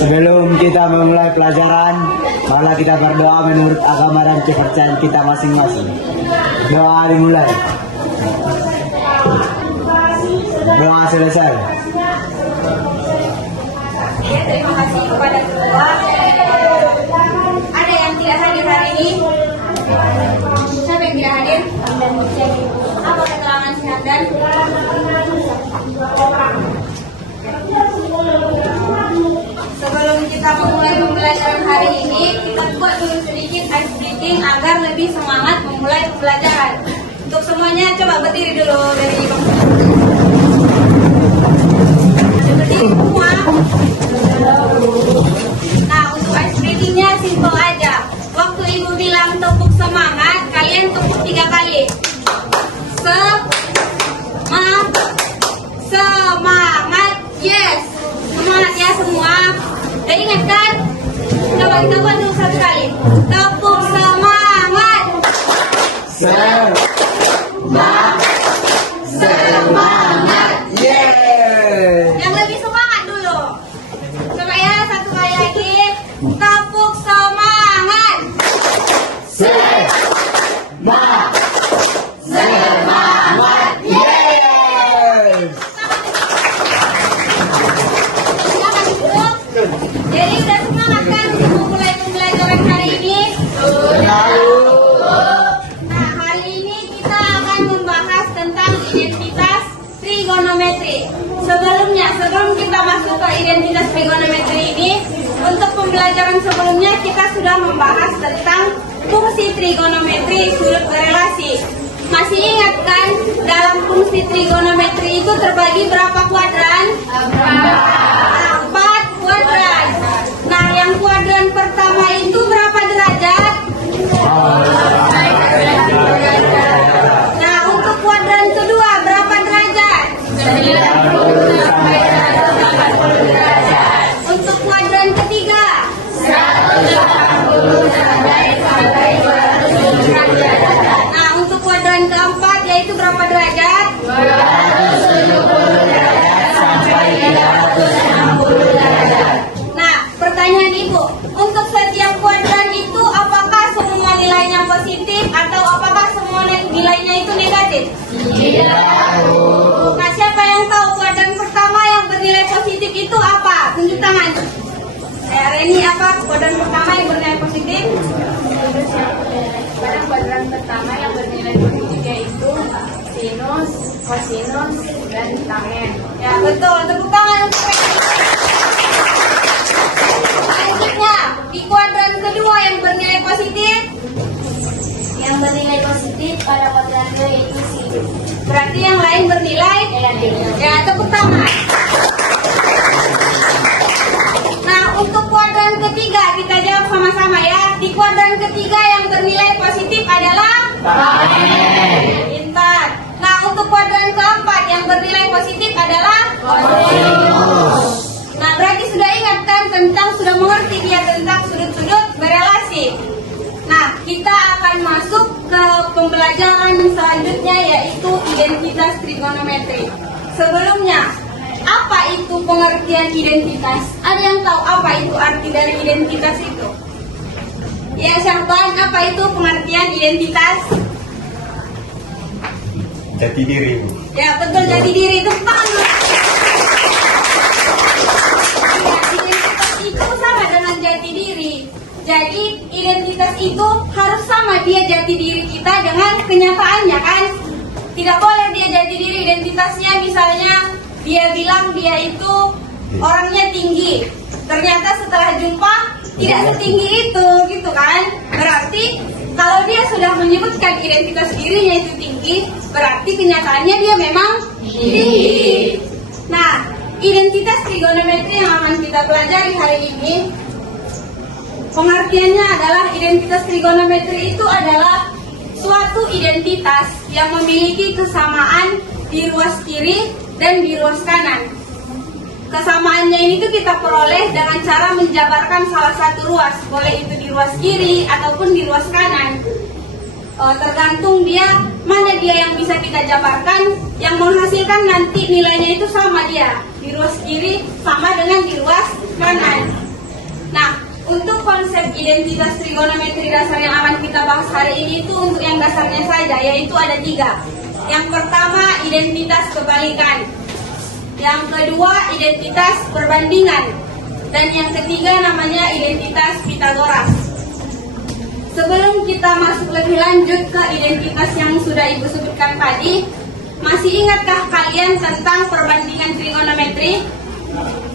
Sebelum kita memulai pelajaran, marilah kita berdoa menurut agama dan kepercayaan kita masing-masing. Doa dimulai. Doa selesai. Ya, terima kasih kepada ketua. Ada yang tidak hadir hari ini? Siapa yang tidak hadir? Apa keterangan syahadat? Sebelum kita memulai pembelajaran hari ini, kita buat dulu sedikit ice breaking agar lebih semangat memulai pembelajaran. Untuk semuanya, coba berdiri dulu dari bangku. Berdiri semua. Nah, untuk ice breathingnya simple aja. Waktu ibu bilang tepuk semangat, kalian tepuk 3 kali. Semangat, yes. Semangat ya semua. Udah ingat kan? Coba kita buat dulu 1 kali. Tepuk semangat. Semangat, yeah. Yang lebih semangat dulu. Coba ya 1 kali lagi. Tepuk semangat. Semangat, yes. Silakan duduk. Jadi udah semangat kan untuk memulai pembelajaran hari ini? Nah, hari ini kita akan membahas tentang identitas trigonometri. Sebelum kita masuk ke identitas trigonometri ini, untuk pembelajaran sebelumnya kita sudah membahas tentang fungsi trigonometri sudut berelasi. Masih ingat kan dalam fungsi trigonometri itu terbagi berapa kuadran? 4 kuadran. Nah, yang kuadran pertama itu berapa derajat? Nah, untuk kuadran kedua berapa derajat? 90 sampai 180 derajat. Untuk kuadran ketiga 180 sampai 200 derajat. Nah, untuk kuadran keempat yaitu berapa derajat? 270 derajat sampai 360 derajat. Nah, pertanyaan Ibu, untuk setiap kuadran itu apakah semua nilainya positif atau apakah semua nilainya itu negatif? Nah, siapa yang tahu kuadran pertama yang bernilai positif itu apa? Tunjuk tangan. Reni, apa kuadran pertama yang bernilai positif? Pada kuadran pertama yang bernilai positif yaitu sinus, kosinus, dan tangen. Ya, betul. Tepuk tangan untuk Reni. Selanjutnya, di kuadran kedua yang bernilai positif? Yang bernilai positif pada kuadran kedua yaitu sinus. Berarti yang lain bernilai? Ya, tepuk tangan. Nah, untuk kuadran ketiga kita jawab sama-sama ya. Di kuadran ketiga yang bernilai positif adalah? Pintar. Nah, untuk kuadran keempat yang bernilai positif adalah? Nah, berarti sudah ingat kan sudah mengerti dia tentang sudut-sudut berelasi. Nah, kita akan masuk ke pembelajaran selanjutnya yaitu identitas trigonometri. Sebelumnya, apa itu pengertian identitas? Ada yang tahu apa itu arti dari identitas itu? Ya, Syahban, apa itu pengertian identitas? Jati diri. Ya, betul, jati diri itu sama. Ya, identitas itu sama dengan jati diri. Jadi, identitas itu harus sama dia jati diri kita dengan kenyataannya kan? Tidak boleh dia jati diri identitasnya misalnya dia bilang dia itu orangnya tinggi. Ternyata setelah jumpa tidak setinggi itu, gitu kan? Berarti kalau dia sudah menyebutkan identitas dirinya itu tinggi, berarti kenyataannya dia memang tinggi. Nah, identitas trigonometri yang akan kita pelajari hari ini, pengertiannya adalah identitas trigonometri itu adalah suatu identitas yang memiliki kesamaan di ruas kiri dan di ruas kanan. Kesamaannya ini tuh kita peroleh dengan cara menjabarkan salah satu ruas, boleh itu di ruas kiri ataupun di ruas kanan. Tergantung dia mana dia yang bisa kita jabarkan, yang menghasilkan nanti nilainya itu sama dia di ruas kiri sama dengan di ruas kanan. Untuk konsep identitas trigonometri dasar yang akan kita bahas hari ini itu untuk yang dasarnya saja, yaitu ada 3. Yang pertama, identitas kebalikan. Yang kedua, identitas perbandingan. Dan yang ketiga namanya identitas Pythagoras. Sebelum kita masuk lebih lanjut ke identitas yang sudah Ibu sebutkan tadi, masih ingatkah kalian tentang perbandingan trigonometri?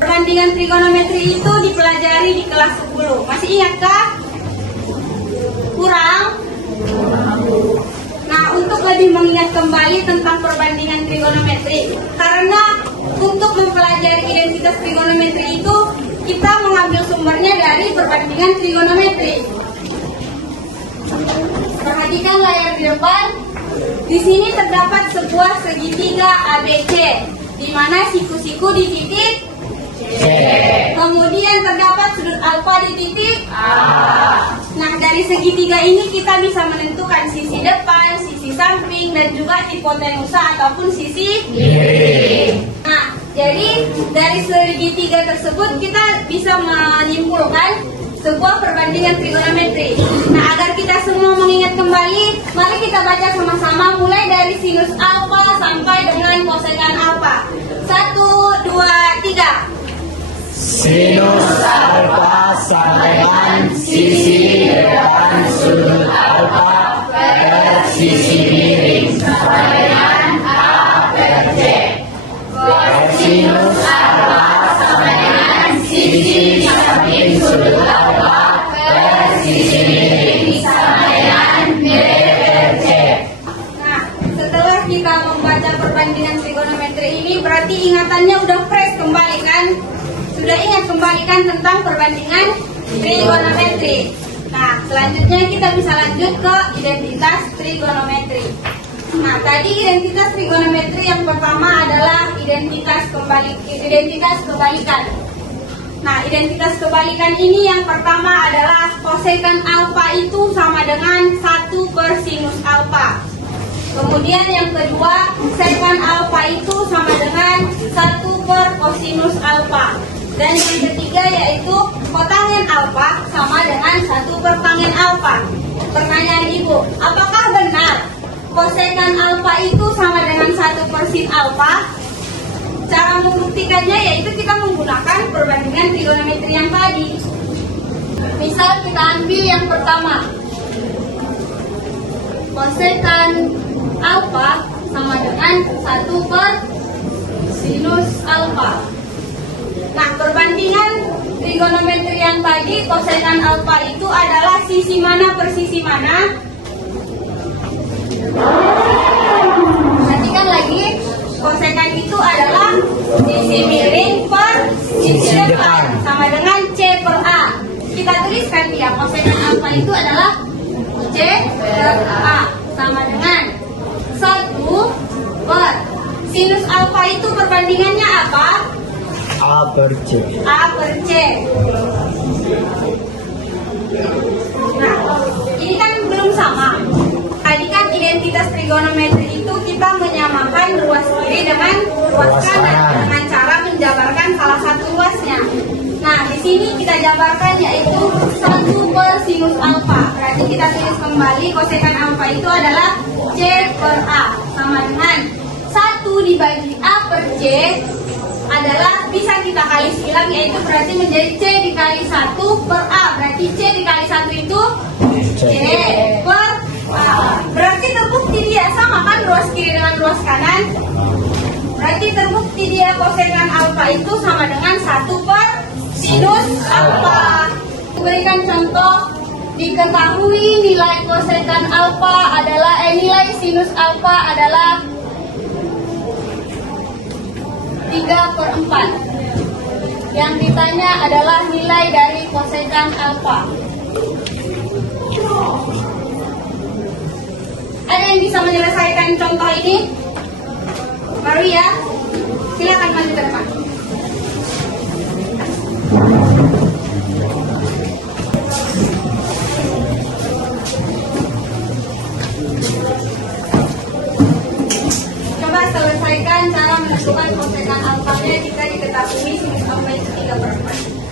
Perbandingan trigonometri itu dipelajari di kelas 10. Masih ingatkah? Kurang? Nah, untuk lebih mengingat kembali tentang perbandingan trigonometri, karena untuk mempelajari identitas trigonometri itu kita mengambil sumbernya dari perbandingan trigonometri. Perhatikan layar di depan. Di sini terdapat sebuah segitiga ABC, di mana siku-siku di titik C. Kemudian terdapat sudut alfa di titik A. Nah, dari segitiga ini kita bisa menentukan sisi depan, sisi samping, dan juga hipotenusa ataupun sisi miring. Nah, jadi dari segitiga tersebut kita bisa menyimpulkan sebuah perbandingan trigonometri. Nah, agar kita semua mengingat kembali, mari kita baca sama-sama mulai dari sinus alfa sampai dengan kosekan alfa. 1, 2, 3. Sinus alfa sama dengan sisi depan sudut alfa per sisi miring sama dengan A per C. Sinus alfa sama dengan sisi samping sudut alfa per sisi miring sama dengan B per C. Nah, setelah kita membaca perbandingan trigonometri ini, berarti ingatannya udah fresh kembali kan? Sudah ingat kembali kan tentang perbandingan trigonometri. Nah, selanjutnya kita bisa lanjut ke identitas trigonometri. Nah, tadi identitas trigonometri yang pertama adalah identitas kebalikan. Nah, identitas kebalikan ini yang pertama adalah kosekan alfa itu sama dengan 1 per sinus alfa. Kemudian yang kedua, sekan alfa itu sama dengan 1 per kosinus alfa. Dan yang ketiga yaitu kotangen alfa sama dengan 1 per tangen alfa. Pertanyaan Ibu, apakah benar kosekan alfa itu sama dengan 1 per sin alfa? Cara membuktikannya yaitu kita menggunakan perbandingan trigonometri yang tadi. Misal kita ambil yang pertama, kosekan alfa sama dengan 1 per sinus alfa. Nah, perbandingan trigonometri yang tadi, kosekan alfa itu adalah sisi mana per sisi mana? Perhatikan lagi, kosekan itu adalah sisi miring per sisi depan sama dengan C per A. Kita tuliskan ya, kosekan alfa itu adalah C per A sama dengan 1 per sinus alfa itu perbandingannya apa? A per C. A per C. Nah, ini kan belum sama. Tadi kan identitas trigonometri itu kita menyamakan ruas kiri dengan ruas kanan dengan cara menjabarkan salah satu ruasnya. Nah, di sini kita jabarkan yaitu 1 per sinus alfa. Berarti kita tulis kembali kosekan alfa itu adalah C per A sama dengan 1 dibagi A per C adalah bisa kita kali silang, yaitu berarti menjadi C dikali 1 per A. Berarti C dikali 1 itu C per A. Berarti terbukti dia sama kan ruas kiri dengan ruas kanan. Berarti terbukti dia kosekan alfa itu sama dengan 1 per sinus alfa. Berikan contoh. Diketahui nilai kosekan alfa adalah nilai sinus alfa adalah 3/4. Yang ditanya adalah nilai dari kosekan alfa. Ada yang bisa menyelesaikan contoh ini? Baru ya? Silakan maju ke depan. Coba selesaikan cara menentukan kosekan alfanya jika diketahui sinus alfa itu 3/4.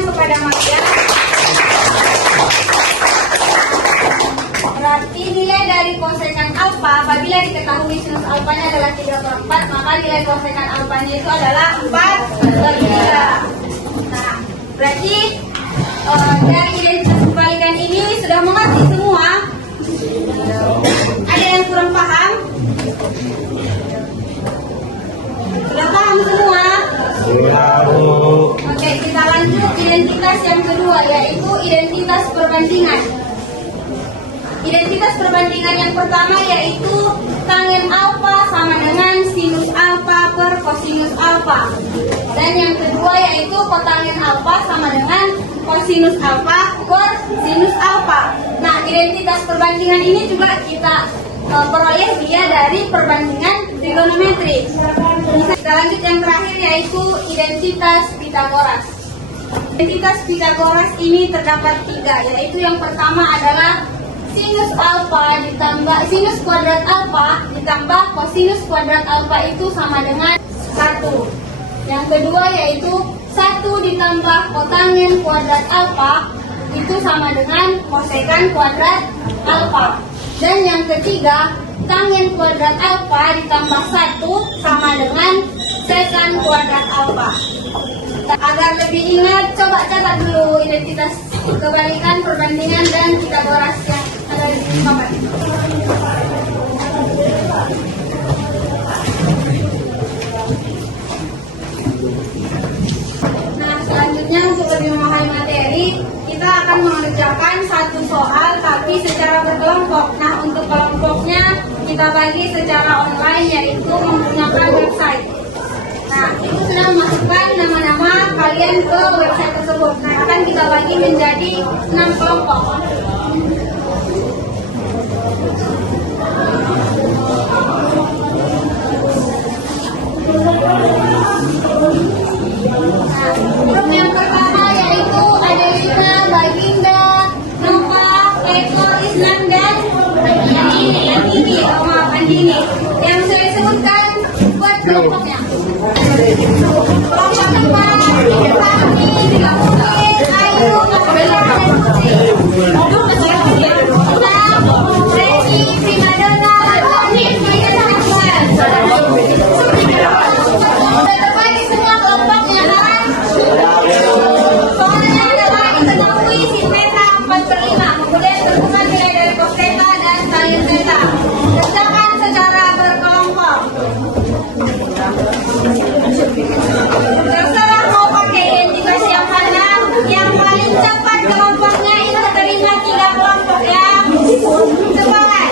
tangan kepada Maria. Berarti nilai dari kosekan alfa apabila diketahui sinus alfanya adalah 3/4, maka nilai kosekan alfanya itu adalah 4/3. Nah, berarti dari identitas kebalikan ini sudah mengerti semua? Ada yang kurang paham? Sudah paham semua? Oke, kita lanjut identitas yang kedua, yaitu identitas perbandingan. Identitas perbandingan yang pertama yaitu tangen alfa sama dengan sinus alfa per kosinus alfa. Dan yang kedua yaitu kotangen alfa sama dengan kosinus alfa per sinus alfa. Nah, identitas perbandingan ini juga kita peroleh dia dari perbandingan trigonometri. Kita lanjut yang terakhir yaitu identitas Pythagoras. Identitas Pythagoras ini terdapat 3, yaitu yang pertama adalah sinus alfa ditambah sinus kuadrat alfa ditambah kosinus kuadrat alfa itu sama dengan 1. Yang kedua yaitu 1 ditambah kotangen kuadrat alfa itu sama dengan kosekan kuadrat alfa. Dan yang ketiga, tangen kuadrat alfa ditambah 1 sama dengan sekan kuadrat alfa. Agar lebih ingat, coba catat dulu identitas kebalikan, perbandingan, dan Pythagoras yang ada di papan. Nah, selanjutnya untuk lebih memahami materi, kita akan mengerjakan satu soal tapi secara berkelompok. Nah, untuk kelompoknya kita bagi secara online, yaitu menggunakan website. Nah, itu sudah memasukkan nama-nama kalian ke website tersebut. Nah, akan kita bagi menjadi 6 kelompok. Nah, grup yang pertama yaitu Adelina, Baginda, Nova, Eko, Isnan, dan Andini. Yang saya sebutkan buat kelompoknya. Kelompok depan, Fahmi, Putri, Ayu, Nabila, dan Putri. Reni, Primadona, Rani, dan Akbar. Sudah terbagi semua kelompoknya kan? Soalnya adalah diketahui sin beta 4/5, kemudian tentukan nilai dari cos theta dan sin theta. Kerjakan secara berkelompok. Terserah mau pakai identitas yang mana, yang paling cepat kelompoknya itu terima 3 kelompok yang sepakat.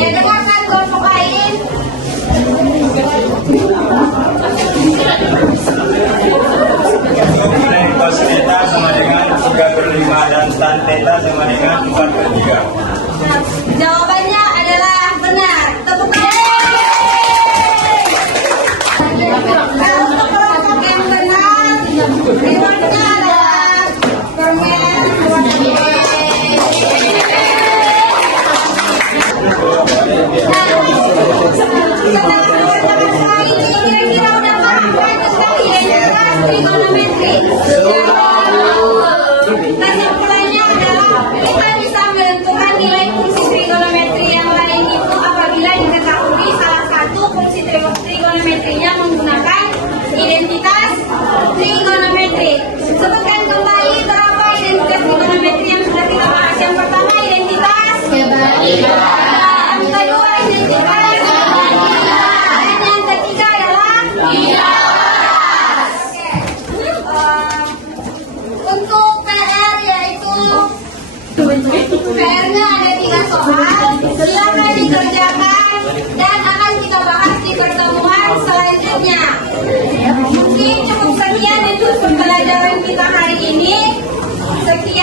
Ya, dengarkan kelompok lain. Nilai cos theta sama dengan 3/5 dan tan theta sama dengan 4/3. Nah, jawabannya adalah benar. Tepuk tangan. Nah, untuk kelompok yang benar, rewardnya adalah permen warna biru. Kira-kira udah paham kan tentang identitas trigonometri? Kesimpulannya adalah kita bisa menentukan nilai fungsi trigonometri yang lain itu apabila diketahui salah satu fungsi trigonometrinya menggunakan identitas trigonometri. Sebutkan kembali berapa identitas trigonometri yang sudah kita bahas. Yang pertama identitas kebalikan. Yang kedua identitas kebalikan. Dan yang ketiga adalah Pythagoras. Untuk PR PR-nya ada 3 soal, silakan dikerjakan dan akan kita bahas di pertemuan selanjutnya. Mungkin cukup sekian untuk pembelajaran kita hari ini. Sekian.